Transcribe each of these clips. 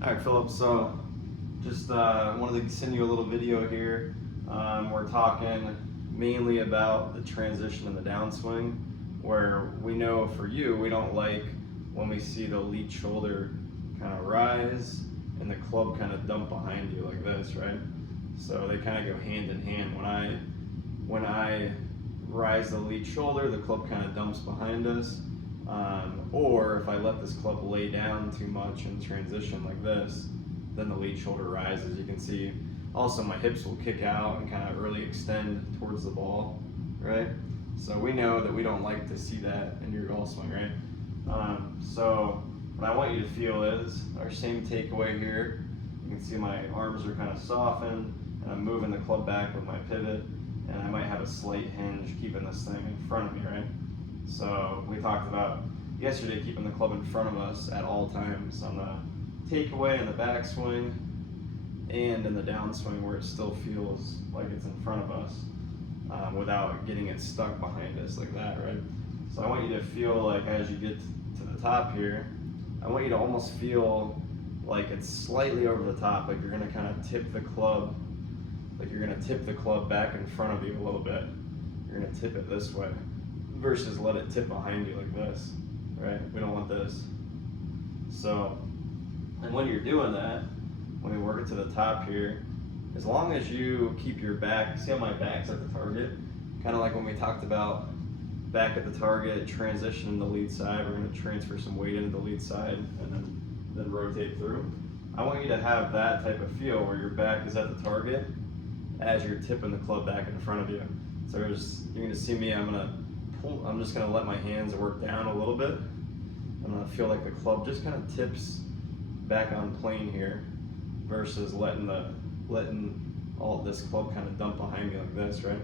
All right, Philip, so just wanted to send you a little video here. We're talking mainly about the transition in the downswing, where we know for you, we don't like when we see the lead shoulder kind of rise and the club kind of dump behind you like this, right? So they kind of go hand in hand. When I rise the lead shoulder, the club kind of dumps behind us. Or if I let this club lay down too much in transition like this, then the lead shoulder rises. You can see also my hips will kick out and kind of really extend towards the ball, right? So we know that we don't like to see that in your golf swing, right? So what I want you to feel is our same takeaway here. You can see my arms are kind of softened and I'm moving the club back with my pivot, and I might have a slight hinge keeping this thing in front of me, right? So we talked about yesterday keeping the club in front of us at all times on the takeaway and the backswing and in the downswing, where it still feels like it's in front of us without getting it stuck behind us like that, right? So I want you to feel like as you get to the top here, I want you to almost feel like it's slightly over the top, like you're gonna kind of tip the club, like you're gonna tip the club back in front of you a little bit. You're gonna tip it this way versus let it tip behind you like this, right? We don't want this. So, and when you're doing that, when we work it to the top here, as long as you keep your back, see how my back's at the target? Kind of like when we talked about back at the target, transition in the lead side, we're gonna transfer some weight into the lead side and then rotate through. I want you to have that type of feel where your back is at the target as you're tipping the club back in front of you. So you're gonna see me, I'm just gonna let my hands work down a little bit. I'm gonna feel like the club just kind of tips back on plane here versus letting all this club kind of dump behind me like this, right?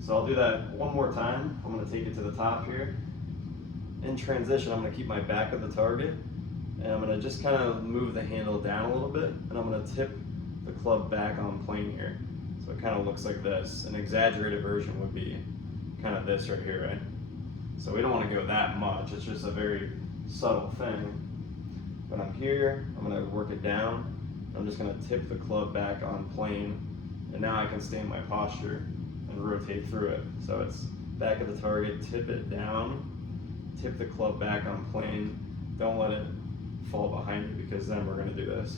So I'll do that one more time. I'm gonna take it to the top here. In transition, I'm gonna keep my back at the target, and I'm gonna just kind of move the handle down a little bit, and I'm gonna tip the club back on plane here. So it kind of looks like this. An exaggerated version would be kind of this right here, right? So we don't want to go that much. It's just a very subtle thing. But I'm here, I'm going to work it down. I'm just going to tip the club back on plane, and now I can stay in my posture and rotate through it. So it's back at the target, tip it down, tip the club back on plane. Don't let it fall behind you, because then we're going to do this.